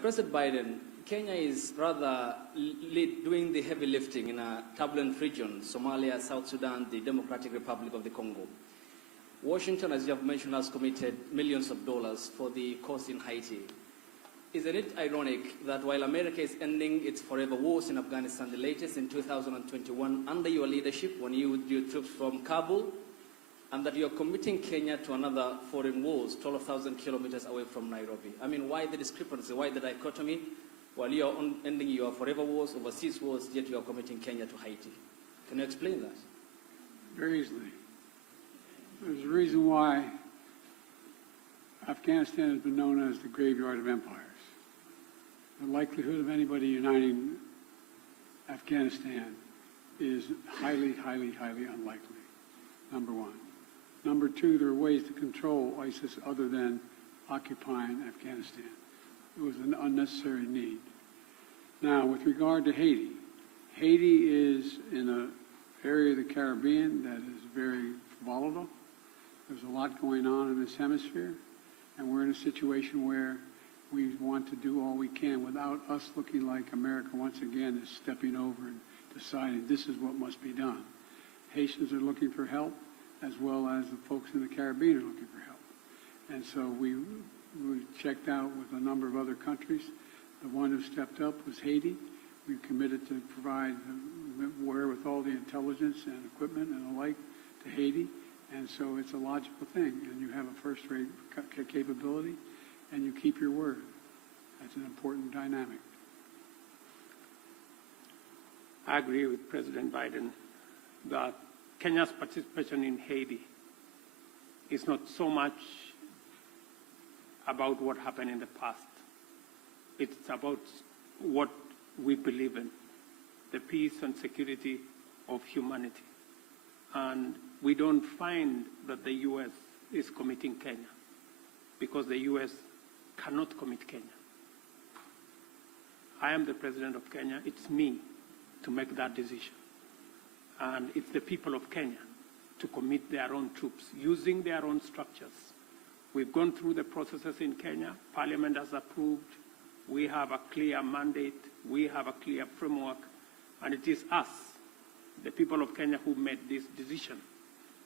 President Biden, Kenya is rather doing the heavy lifting in a turbulent region, Somalia, South Sudan, the Democratic Republic of the Congo. Washington, as you have mentioned, has committed millions of dollars for the cause in Haiti. Isn't it ironic that while America is ending its forever wars in Afghanistan, the latest in 2021, under your leadership, when you withdrew troops from Kabul, and that you're committing Kenya to another foreign wars 12,000 kilometers away from Nairobi? I mean, why the discrepancy, why the dichotomy? While you're ending your forever wars, overseas wars, yet you're committing Kenya to Haiti. Can you explain that? Very easily. There's a reason why Afghanistan has been known as the graveyard of empires. The likelihood of anybody uniting Afghanistan is highly, highly, highly unlikely, number one. Number two, there are ways to control ISIS other than occupying Afghanistan. It was an unnecessary need. Now, with regard to Haiti, Haiti is in an area of the Caribbean that is very volatile. There's a lot going on in this hemisphere, and we're in a situation where we want to do all we can without us looking like America once again is stepping over and deciding this is what must be done. Haitians are looking for help, as well as the folks in the Caribbean are looking for help. And so we checked out with a number of other countries. The one who stepped up was Haiti. We committed to provide the wherewithal, the intelligence and equipment and the like to Haiti. And so it's a logical thing. And you have a first-rate capability, and you keep your word. That's an important dynamic. I agree with President Biden that Kenya's participation in Haiti is not so much about what happened in the past. It's about what we believe in, the peace and security of humanity. And we don't find that the U.S. is committing Kenya because the U.S. cannot commit Kenya. I am the president of Kenya. It's me to make that decision. And it's the people of Kenya to commit their own troops using their own structures. We've gone through the processes in Kenya. Parliament has approved. We have a clear mandate. We have a clear framework. And it is us, the people of Kenya, who made this decision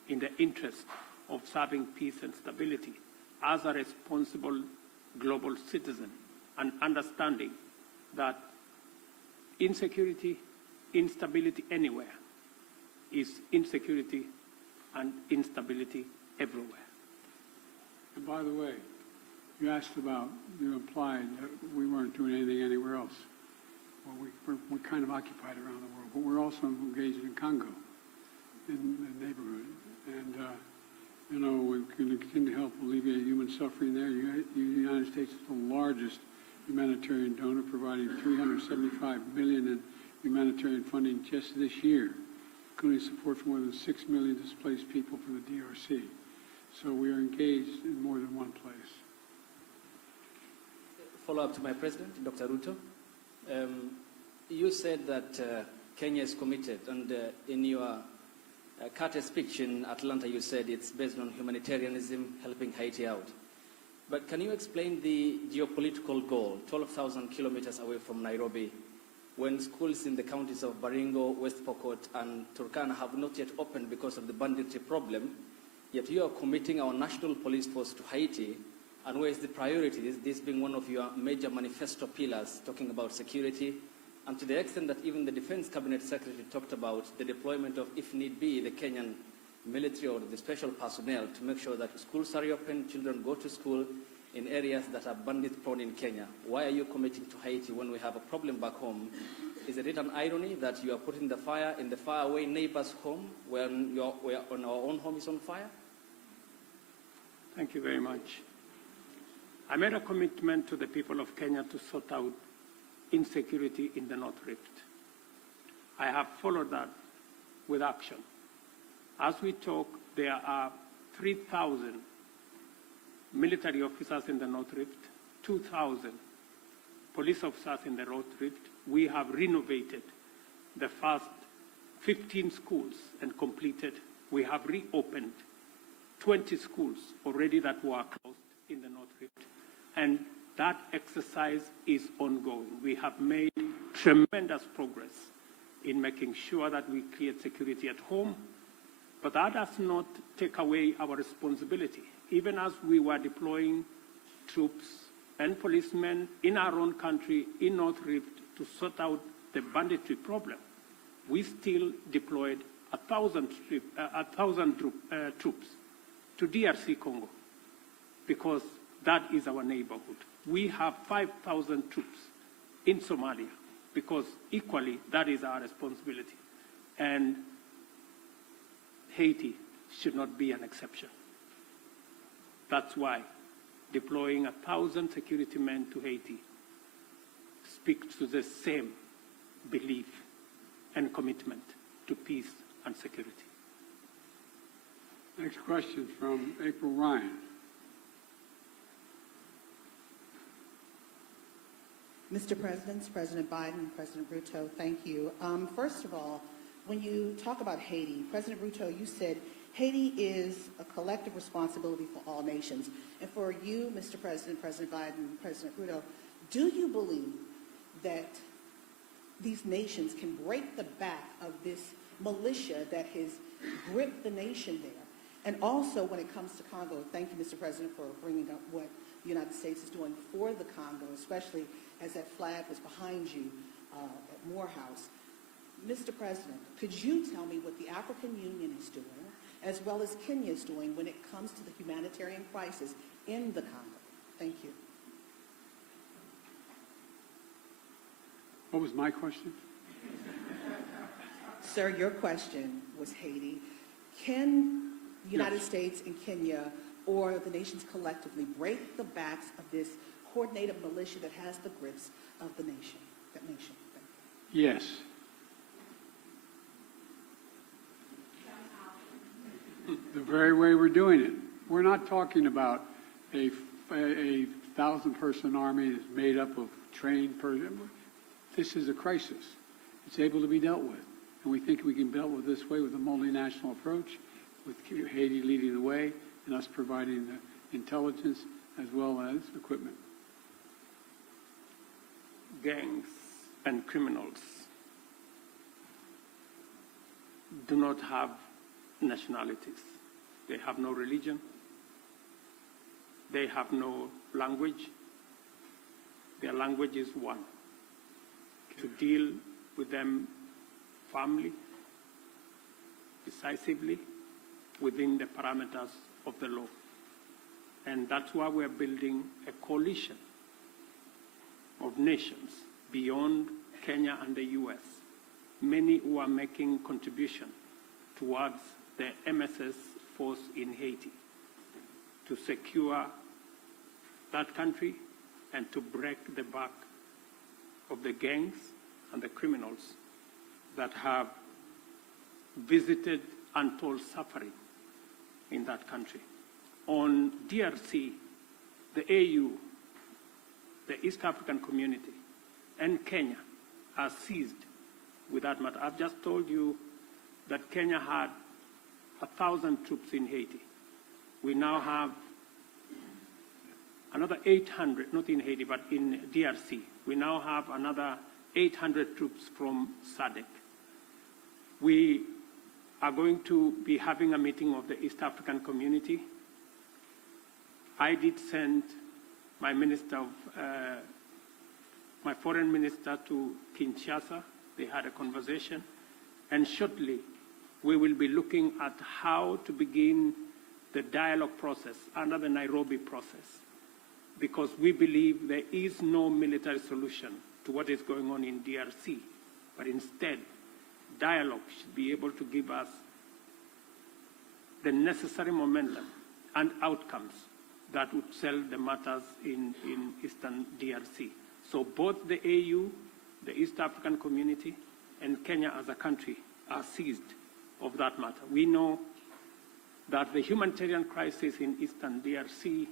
in the interest of serving peace and stability as a responsible global citizen, and understanding that insecurity, instability anywhere is insecurity and instability everywhere. And by the way, you asked about, you implied that we weren't doing anything anywhere else. Well, we're kind of occupied around the world, but we're also engaged in Congo, in the neighborhood. And, you know, we can continue to help alleviate human suffering there. The United States is the largest humanitarian donor, providing $375 million in humanitarian funding just this year, including support for more than 6 million displaced people from the DRC. So we are engaged in more than one place. Follow up to my president, Dr. Ruto. You said that Kenya is committed, and in your Carter speech in Atlanta, you said it's based on humanitarianism, helping Haiti out. But can you explain the geopolitical goal, 12,000 kilometers away from Nairobi, when schools in the counties of Baringo, West Pokot, and Turkana have not yet opened because of the banditry problem, yet you are committing our national police force to Haiti, and where is the priority, this being one of your major manifesto pillars, talking about security, and to the extent that even the Defense Cabinet Secretary talked about the deployment of, if need be, the Kenyan military or the special personnel to make sure that schools are open, children go to school in areas that are bandit-prone in Kenya. Why are you committing to Haiti when we have a problem back home? Is it an irony that you are putting the fire in the faraway neighbor's home when on our own home is on fire? Thank you very much. I made a commitment to the people of Kenya to sort out insecurity in the North Rift. I have followed that with action. As we talk, there are 3,000 military officers in the North Rift, 2,000 police officers in the North Rift. We have renovated the first 15 schools and completed. We have reopened 20 schools already that were closed in the North Rift. And That exercise is ongoing. We have made tremendous progress in making sure that we create security at home, but that does not take away our responsibility. Even as we were deploying troops and policemen in our own country, in North Rift, to sort out the banditry problem, we still deployed 1,000 troops to DRC Congo, because that is our neighborhood. We have 5,000 troops in Somalia, because equally that is our responsibility. And Haiti should not be an exception. That's why deploying 1,000 security men to Haiti speaks to the same belief and commitment to peace and security. Next question from April Ryan. Mr. President, President Biden, President Ruto, thank you. First of all, when you talk about Haiti, President Ruto, you said Haiti is a collective responsibility for all nations. And for you, Mr. President, President Biden, President Ruto, do you believe that these nations can break the back of this militia that has gripped the nation there? And also, when it comes to Congo, thank you, Mr. President, for bringing up what the United States is doing for the Congo, especially as that flag was behind you at Morehouse. Mr. President, could you tell me what the African Union is doing, as well as Kenya is doing, when it comes to the humanitarian crisis in the Congo? Thank you. What was my question? Sir, your question was Haiti. Can the United States and Kenya, or the nations collectively, break the backs of this coordinated militia that has the grips of the nation? That nation. Thank you. Yes. The very way we're doing it. We're not talking about a 1,000-person army that's made up of trained persons. This is a crisis. It's able to be dealt with. And we think we can deal with this way with a multinational approach, with Haiti leading the way and us providing the intelligence as well as equipment. Gangs and criminals do not have nationalities. They have no religion. They have no language. Their language is one. To deal with them firmly, decisively, within the parameters of the law. And that's why we're building a coalition of nations beyond Kenya and the U.S., many who are making contribution towards the MSS force in Haiti to secure that country and to break the back of the gangs and the criminals that have visited untold suffering in that country. On DRC, the AU, the East African Community, and Kenya are seized with that matter. I've just told you that Kenya had 1,000 troops in Haiti. We now have another 800, not in Haiti, but in DRC. We now have another 800 troops from SADC. We are going to be having a meeting of the East African Community. I did send my my foreign minister to Kinshasa. They had a conversation. And shortly, we will be looking at how to begin the dialogue process under the Nairobi process, because we believe there is no military solution to what is going on in DRC, but instead, dialogue should be able to give us the necessary momentum and outcomes that would settle the matters in Eastern DRC. So both the AU, the East African Community, and Kenya as a country are seized of that matter. We know that the humanitarian crisis in Eastern DRC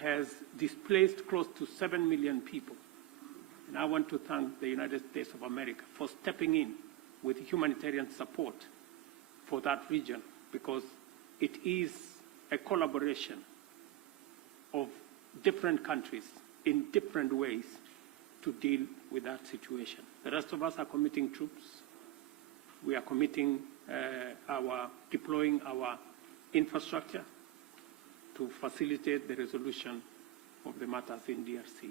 has displaced close to 7 million people. And I want to thank the United States of America for stepping in with humanitarian support for that region, because it is a collaboration of different countries in different ways to deal with that situation. The rest of us are committing troops. We are committing deploying our infrastructure to facilitate the resolution of the matters in DRC.